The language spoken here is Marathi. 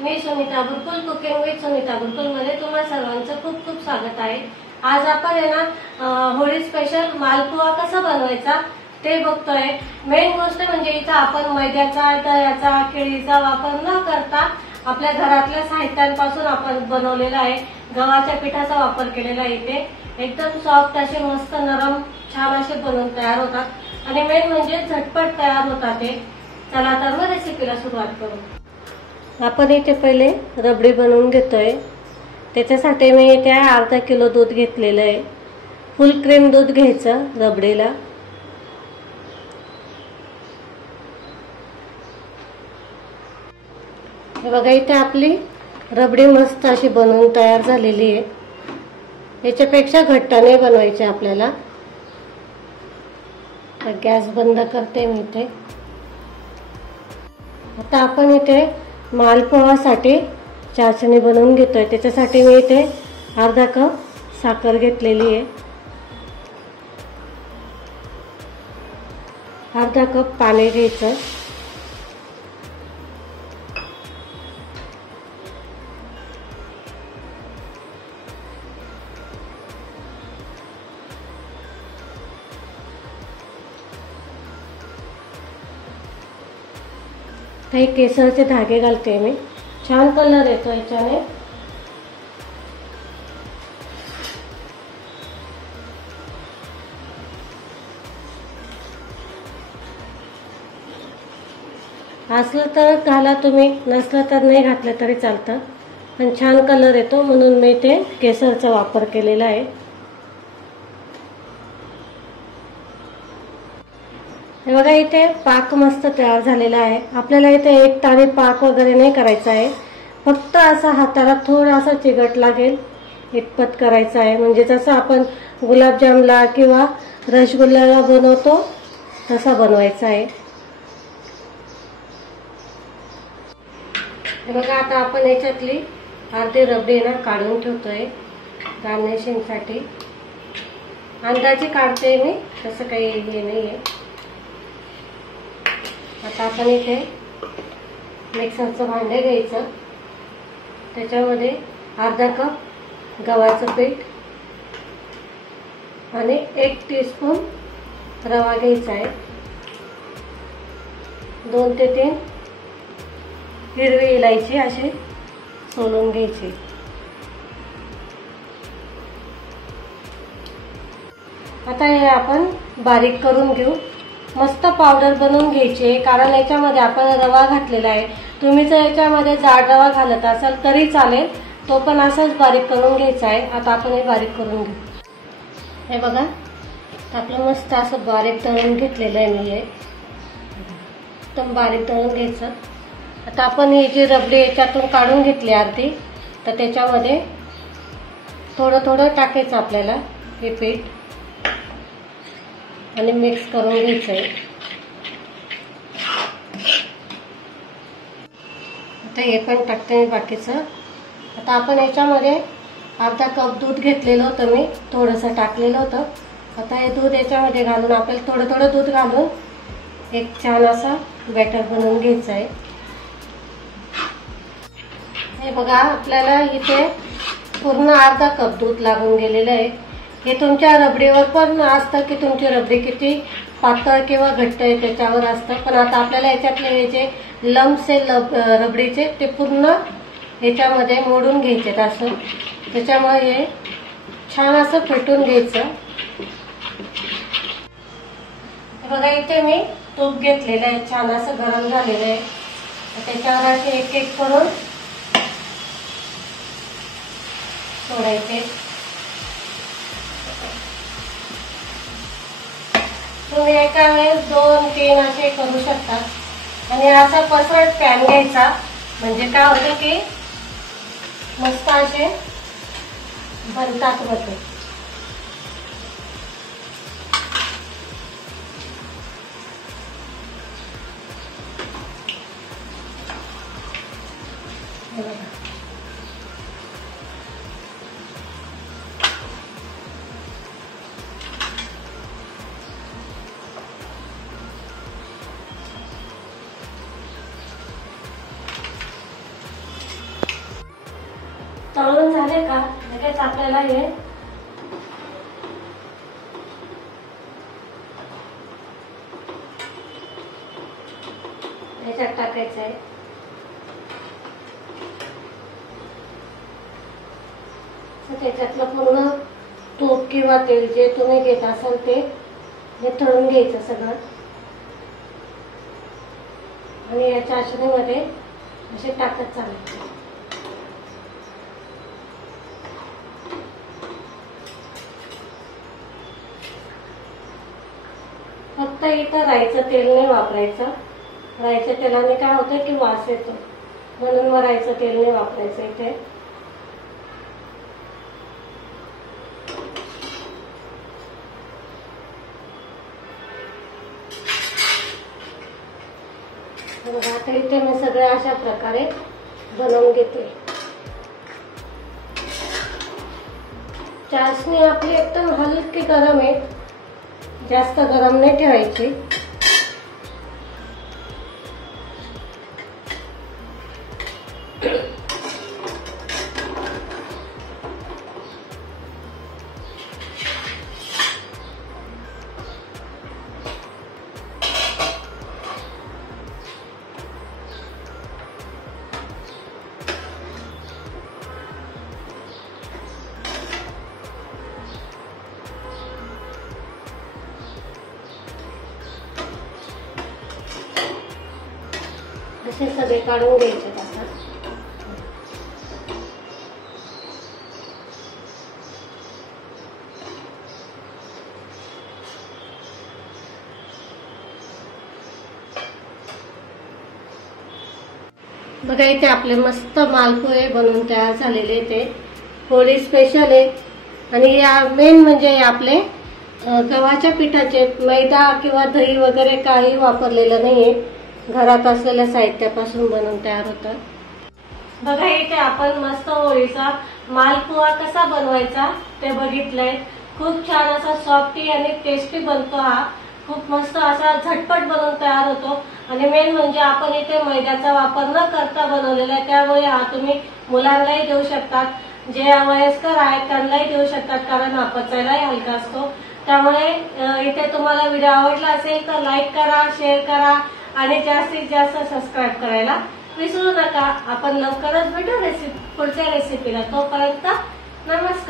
Me Sunita Burkul cooking with Sunita Burkul मध्ये तुम्हा सर्वांचं खूप खूप स्वागत आहे। आज आपण आहे ना होळी स्पेशल मालपुआ कसा बनवायचा ते बघतोय। मेन गोष्ट म्हणजे इथं आपण मैद्याचा, दह्याचा, केळीचा वापर न करता आपल्या घरातल्या साहित्यांपासून आपण बनवलेला आहे। गव्हाच्या पिठाचा वापर केलेला आहे। इथे एकदम सॉफ्ट असे मस्त नरम छान असे बनवून तयार होतात आणि मेन म्हणजे झटपट तयार होतात ते। चला तर मग रेसिपीला सुरुवात करू। आपण इथे पहिले रबडी बनवून घेतोय। त्याच्यासाठी मी इथे अर्धा किलो दूध घेतलेलं आहे। फुल क्रीम दूध घ्यायचं रबडीला। हे बघा इथे आपली रबडी मस्त अशी बनवून तयार झालेली आहे। याच्यापेक्षा घट्ट नाही बनवायची आपल्याला। गॅस बंद करते मी इथे। आता आपण इथे मालपुआसाठी चाशणी बनवून घेतोय। त्याच्यासाठी मी इथे अर्धा कप साखर घेतलेली आहे। अर्धा कप पाणी घ्यायचं। काही केसरचे धागे घालते मी। छान कलर येतो याच्याने। असलं तर घाला तुम्ही, नसलं तर नाही घातलं तरी चालतं, पण छान कलर येतो म्हणून मी ते केसरचा वापर केलेला आहे। हे बघा इथे पाक मस्त तयार झालेला आहे। आपल्याला इथे एक तारी पाक वगैरे नाही करायचा आहे, फक्त असा हाताला थोडासा चिकट लागेल इतपत करायचा आहे। म्हणजे जसं आपण गुलाबजामला किंवा रसगुल्ल्याला बनवतो तसा बनवायचा आहे। हे बघा आता आपण याच्यातली अर्धी रबडी ना काढून ठेवतोय गार्निशिंगसाठी। अंदाजे काढते मी, तसं काही हे नाहीये। आता आपण इथे मिक्सरचं भांडे घ्यायचं। त्याच्यामध्ये अर्धा कप गव्हाचं पीठ आणि 1 टीस्पून रवा घ्यायचा आहे। 2 ते 3 हिरवी इलायची अशी सोलून घ्यायची। आता हे आपण बारीक करून घेऊ। मस्त पावडर बनवून घ्यायची, कारण याच्यामध्ये आपण रवा घातलेला आहे। तुम्ही जर याच्यामध्ये जाड रवा घालत असाल तरी चालेल, तो पण असाच बारीक करून घ्यायचा आहे। आता आपण हे बारीक करून घेऊ। हे बघा आपलं मस्त असं बारीक तळून घेतलेलं आहे मी। हे एकदम बारीक तळून घ्यायचं। आता आपण ही जी रबडी याच्यातून काढून घेतली अर्धी, तर त्याच्यामध्ये थोडं थोडं टाकायचं आपल्याला हे पीठ आणि मिक्स करून घ्यायचं आहे। आता हे पण टाकते बाकीचं। आता आपण याच्यामध्ये अर्धा कप दूध घेतलेलं होतं मी, थोडंसं टाकलेलं होतं। आता हे दूध याच्यामध्ये घालून आपल्याला थोडं थोडं दूध घालून एक छान असा बॅटर बनवून घ्यायचा आहे। हे बघा आपल्याला इथे पूर्ण अर्धा कप दूध लागून गेलेलं आहे। हे तुमच्या रबडीवर पण असतं की तुमची रबडी किती पातळ किंवा घट्ट आहे त्याच्यावर असतं। पण आता आपल्याला याच्यातले हे जे लम्स आहे रबडीचे ते पूर्ण याच्यामध्ये मोडून घ्यायचे असं। त्याच्यामुळे हे छान असं फेटून घ्यायचं। बघा इथे मी तूप घेतलेलं आहे, छान असं गरम झालेलं आहे। त्याच्यावर असे एक एक करून सोडायचे। तुम्ही एका वेळेस 2-3 असे करू शकता। आणि असा पसरट पॅन घ्यायचा, म्हणजे काय होतं की मस्त असे बनतात होते। झाले का लगेच आपल्याला हे याच्यात टाकायचं आहे. त्याच्यातलं पूर्ण तूप किंवा तेल जे तुम्ही घेत असाल ते हे तळून घ्यायचं सगळं आणि या चाशणीमध्ये असे टाकत चालायचे. फक्त इथं राईचं तेल नाही वापरायचं. राईच्या तेलाने काय होतं की वास येतो, म्हणून मग राईचं तेल नाही वापरायचं इथे. आता इथे मी सगळे अशा प्रकारे बनवून घेते. चाशणी आपली एकदम हलकी गरम आहे, जास्त गरम नाही ठेवायची. असे सगळे काढून घ्यायचे आता. बघा इथे आपले मस्त मालपुहे बनवून तयार झालेले. ते होळी स्पेशल आहे आणि या मेन म्हणजे आपले गव्हाच्या पिठाचे, मैदा किंवा दही वगैरे काही वापरलेलं नाहीये. घरात असलेल्या साहित्यापासून बनवून तयार होतं. बघा इथे आपण मस्त होळीचा मालपुहा कसा बनवायचा ते बघितलंय. खूप छान असा सॉफ्टी आणि टेस्टी बनतो हा. खूप मस्त असा झटपट बनवून तयार होतो आणि मेन म्हणजे आपण इथे मैद्याचा वापर न करता बनवलेला आहे, त्यामुळे हा तुम्ही मुलांनाही देऊ शकतात. जे वयस्कर आहेत त्यांनाही देऊ शकतात, कारण हा पचायलाही हलका असतो. त्यामुळे इथे तुम्हाला व्हिडिओ आवडला असेल तर लाईक करा, शेअर करा आणि जास्तीत जास्त सबस्क्राईब करायला विसरू नका. आपण लवकरच भेटू पुढच्या रेसिपीला. तोपर्यंत नमस्कार.